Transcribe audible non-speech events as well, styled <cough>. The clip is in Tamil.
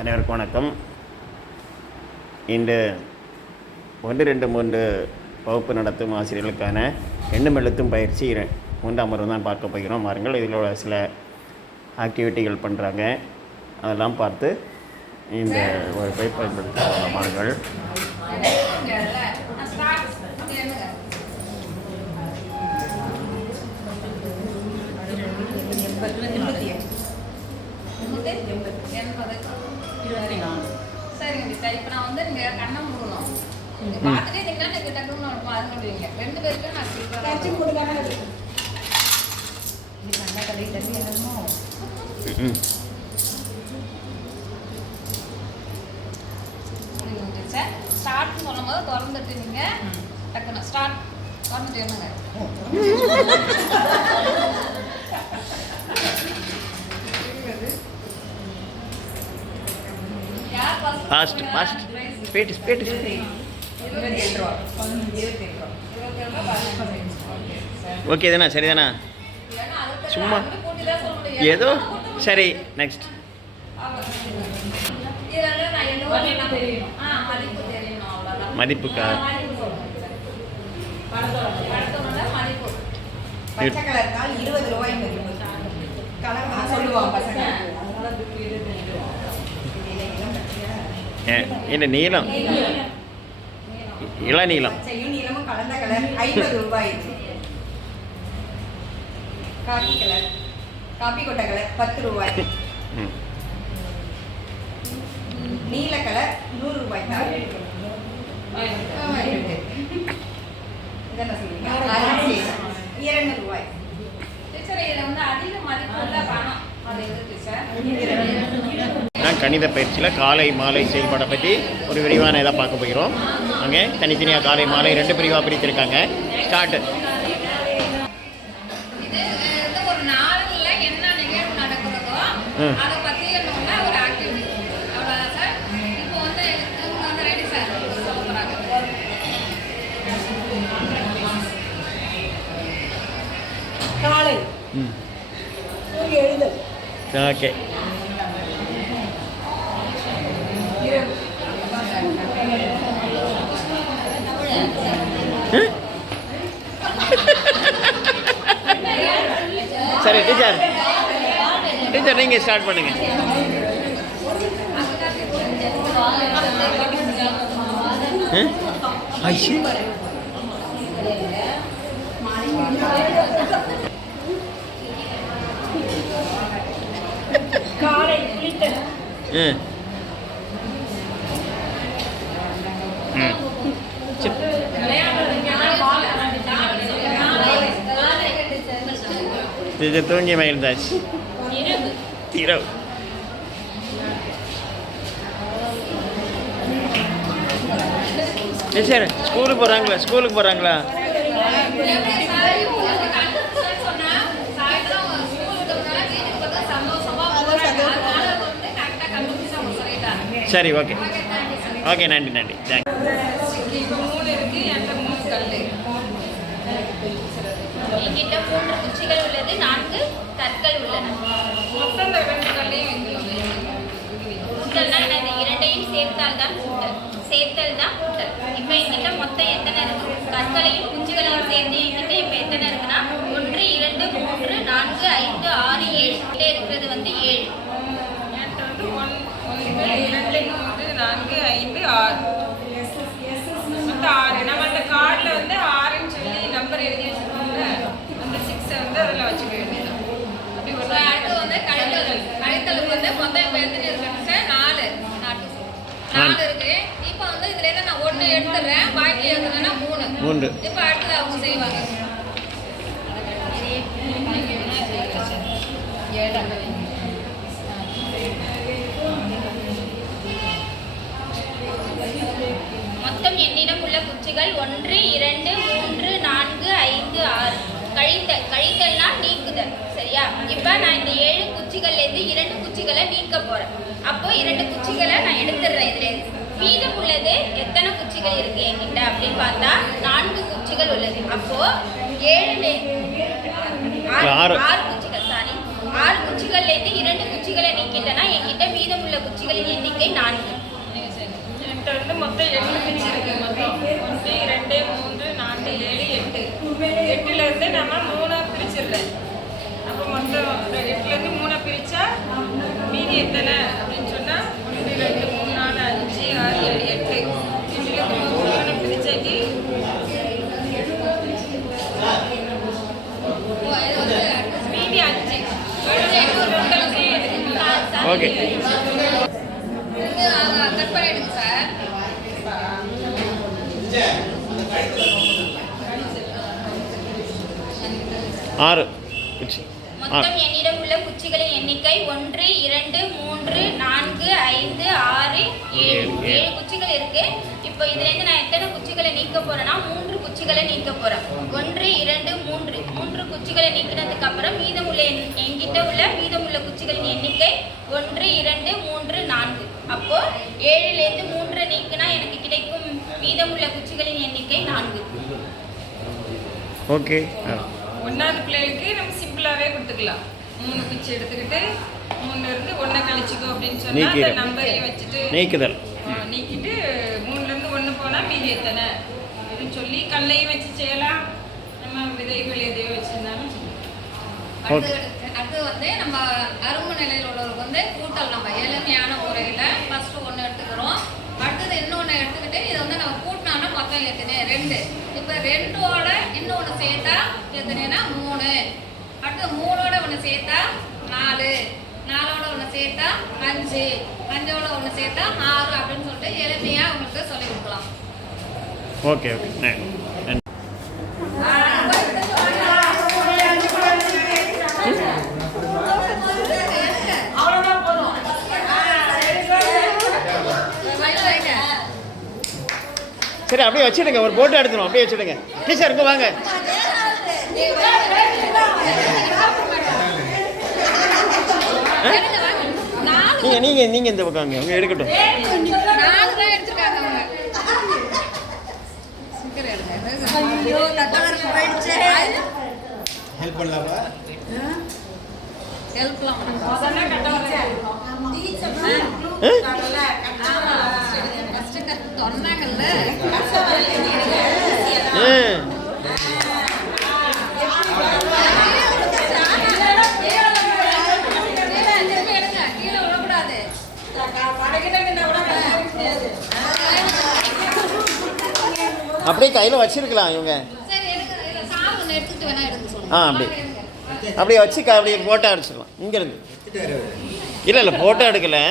அனைவருக்கும் வணக்கம். இன்று ஒன்று ரெண்டு மூன்று வகுப்பு நடத்தும் ஆசிரியர்களுக்கான எண்ணும் எழுத்தும் பயிற்சி மூன்றாம் அமர்வு தான் பார்க்க போகிறோம். வாருங்கள் இதில் உள்ள சில ஆக்டிவிட்டிகள் பண்ணுறாங்க அதெல்லாம் பார்த்து இந்த வகுப்பை பயன்படுத்த மாணவர்கள் சரிங்க டீச்சர் இப்போ நான் வந்து நீங்க கண்ணை மூடணும். நீங்க பார்த்துட்டே இருந்தீங்கன்னா நீங்க டக்குன்னு ஒரு மாதிரி பண்ணுவீங்க ரெண்டு பேருக்கும் நான் சீக்கிரம் ம். புரியுங்க டீச்சர் ஸ்டார்ட்னு சொல்லும் போது திறந்துட்டு நீங்க டக்குன்னு ஸ்டார்ட் திறந்துட்டு என்னங்க fast fast speed speed okay தானே சரி தானே சும்மா. ஏதோ? சரி நெக்ஸ்ட் மதிப்புக்கா? இருபது ரூபாய் சொல்லுவாங்க பசங்க. என்ன நீளம். இளநீளம். Coffee colour. காபி கொட்டை கலர். பத்து ரூபாய். நீல கலர் நூறு ரூபாய் தான் இதென்ன சொல்றீங்க அரிசி, இருநூறு ரூபாய் டீச்சர், இதுல வந்து அதிக மதிப்பு உள்ள பணம். அது எது டீச்சர்? நான் கணித பயிற்சியில் காலை மாலை செயல்பாடை பற்றி ஒரு விரிவான இதாக பார்க்க போகிறோம். அங்கே தனித்தனியாக காலை மாலை ரெண்டு பிரிவாக பிரித்திருக்காங்க. ஸ்டார்ட் இது அஹ், இது ஒரு நாளில் என்ன நிகழ்வு நடக்கிறதோ ம். அதை பத்தி என்னன்னா ஒரு ஆக்டிவிட்டி அவ்வளோதான் சார் இப்போ வந்து இவங்க வந்து ரெடி சார் சொல்ல போறாங்க காலை ம் எழுதல் ஓகே <laughs> சரி டீச்சர் டீச்சர் நீங்கள் ஸ்டார்ட் பண்ணுங்க. குளித்தல். ம் ம் பார்த்தா சந்தோஷமா போறாங்க அதனால வந்து கரெக்டாக கண்டுபிடிச்சு அவங்க சொல்லிட்டாங்க சரி okay okay thank you sir okay நன்றி நன்றி. தேங்க் இப்போ மூணு இருக்கு என்கிட்ட மூணு கல் என்கிட்ட மூன்று குச்சிகள் உள்ளது நான்கு கற்கள் உள்ளன. கூட்டல்னா இந்த இரண்டையும் சேர்த்தால் தான் கூட்டல் சேர்த்தல் தான் கூட்டல். இப்போ என்கிட்ட மொத்தம் எத்தனை இருக்கு? கற்களையும் குச்சிகளையும் சேர்த்து என்கிட்ட இப்போ எத்தனை இருக்குன்னா ஒன்று இரண்டு மூன்று நான்கு ஐந்து ஆறு ஏழு. கிட்ட இருக்கிறது வந்து ஏழு. இரண்டு நான்கு ஐந்து ஆறு மொத்தம் ஆறு நம்ம அந்த கார்டில் வந்து ஆறுன்னு சொல்லி நம்பர் எழுதி வச்சிருக்கோம்ல அந்த சிக்ஸை வந்து அதில் வச்சுக்க வேண்டியது அப்படி ஒரு அடுத்து வந்து கழித்தல் கழித்தலுக்கு வந்து மொத்தம் இப்போ எத்தனை இருக்குன்னு சார் நாலு நாலு நாலு இருக்கு இப்போ வந்து இதுல இருந்து நான் ஒன்று எடுத்துடுறேன். பாக்கி எதுனா மூணு. மூன்று. இப்போ அடுத்தது அவங்க செய்வாங்க. மொத்தம் என்னிடம் உள்ள குச்சிகள் ஒன்று இரண்டு மூன்று நான்கு ஐந்து ஆறு. கழித்தல் கழித்தல்னா நீக்குதல். சரியா? இப்போ நான் இந்த ஏழு குச்சிகள்லேருந்து இரண்டு குச்சிகளை நீக்க போறேன். அப்போ இரண்டு குச்சிகளை நான் எடுத்துடுறேன் இதுலேருந்து. மீதம் உள்ளது எத்தனை குச்சிகள் இருக்கு என்கிட்ட அப்படின்னு பார்த்தா நான்கு குச்சிகள் உள்ளது. அப்போ ஏழு ஆறு. ஆறு. குச்சிகள் சாரி ஆறு குச்சிகள்லேருந்து இரண்டு குச்சிகளை நீக்கிட்டேன்னா என்கிட்ட மீதமுள்ள குச்சிகளின் எண்ணிக்கை நான்கு. என்கிட்ட வந்து மொத்தம் எட்டு இருக்கு. மொத்தம் ஒன்று ரெண்டு மூன்று நான்கு ஏழு எட்டு. எட்டுல இருந்து நம்ம மூணா பிரிச்சிடல. அப்போ மொத்தம் எட்டுல இருந்து மூணா பிரிச்சா மீதி எத்தனை அப்படின்னு சொன்னா ஒன்று ரெண்டு மூணு நாலு அஞ்சு ஆறு ஏழு எட்டு எட்டுல இருந்து மூணு பிரிச்சாக்கி மீதி அஞ்சு ரெண்டு ஓகே கட் பண்ணிடுங்க சார் ஆறு குச்சி ஆறு மொத்தம் என்னிடம் உள்ள குச்சிகளின் எண்ணிக்கை ஒன்று இரண்டு மூன்று நான்கு ஐந்து ஆறு ஏழு. ஏழு, குச்சிகள் இருக்கு. இப்போ இதுல இருந்து நான் எத்தனை குச்சிகளை நீக்க போறேன்னா மூன்று குச்சிகளை நீக்க போறேன். ஒன்று இரண்டு மூன்று. மூன்று குச்சிகளை நீக்கினதுக்கு அப்புறம் மீதமுள்ள என்- என்கிட்ட உள்ள மீதமுள்ள குச்சிகளின் எண்ணிக்கை ஒன்று இரண்டு மூன்று நான்கு. அப்போ ஏழுல இருந்து மூன்று நீக்கினா எனக்கு கிடைக்கும் மீதமுள்ள குச்சிகளின் எண்ணிக்கை நான்கு. ஓகே. ஒன்றாவது பிள்ளைகளுக்கு நம்ம சிம்பிளாகவே கொடுத்துக்கலாம். மூணு குச்சி எடுத்துக்கிட்டு மூணுல இருந்து ஒன்றை கழிச்சுக்கோ அப்படின்னு சொன்னா அந்த நீக்கிடு. நம்பரையும் வச்சுட்டு நீக்குதல் நீக்கிட்டு மூணுல இருந்து ஒன்று போனால் மீதி எத்தனை? அப்படின்னு சொல்லி கல்லையும் வச்சு செய்யலாம். நம்ம விதைகள் எதையோ வச்சிருந்தாலும் அடுத்து அடுத்து வந்து நம்ம அரும்பு நிலையில் உள்ளவருக்கு வந்து கூட்டல் நம்ம எளிமையான முறையில் ஃபஸ்ட்டு ஒன்று எடுத்துக்கிறோம். அடுத்தது இன்னொன்று எடுத்துக்கிட்டு இதை வந்து நம்ம கூட்டினோன்னா மொத்தம் எத்தனை ரெண்டு. இப்போ ரெண்டோட சேர்த்தா எத்தனைனா மூணு. அடுத்து மூணோட ஒன்று சேர்த்தா நாலு. நாலோட ஒன்று சேர்த்தா அஞ்சு. அஞ்சோட ஒன்று சேர்த்தா ஆறு அப்படின்னு சொல்லிட்டு எளிமையாக உங்களுக்கு சொல்லி கொடுக்கலாம். Okay okay. சரி அப்படியே வச்சுடுங்க. ஒரு போட்டோ எடுத்துரும் அப்படியே வச்சிடுங்க. டீச்சர் இங்கே வாங்க. நீங்கள் நீங்கள் நீங்கள் இந்த பக்கம் அவங்க எடுக்கட்டும். ஹெல்ப் பண்ணலாமா? ஹெல்ப்லாம் கற்று சொன்னாங்கல்ல அப்படியே கையில் வச்சிருக்கலாம் இவங்க. ஆ அப்படி. அப்படியே வச்சு அப்படியே ஃபோட்டோ அடிச்சிடலாம். இங்கேருந்து இல்லை இல்லை ஃபோட்டோ எடுக்கலை.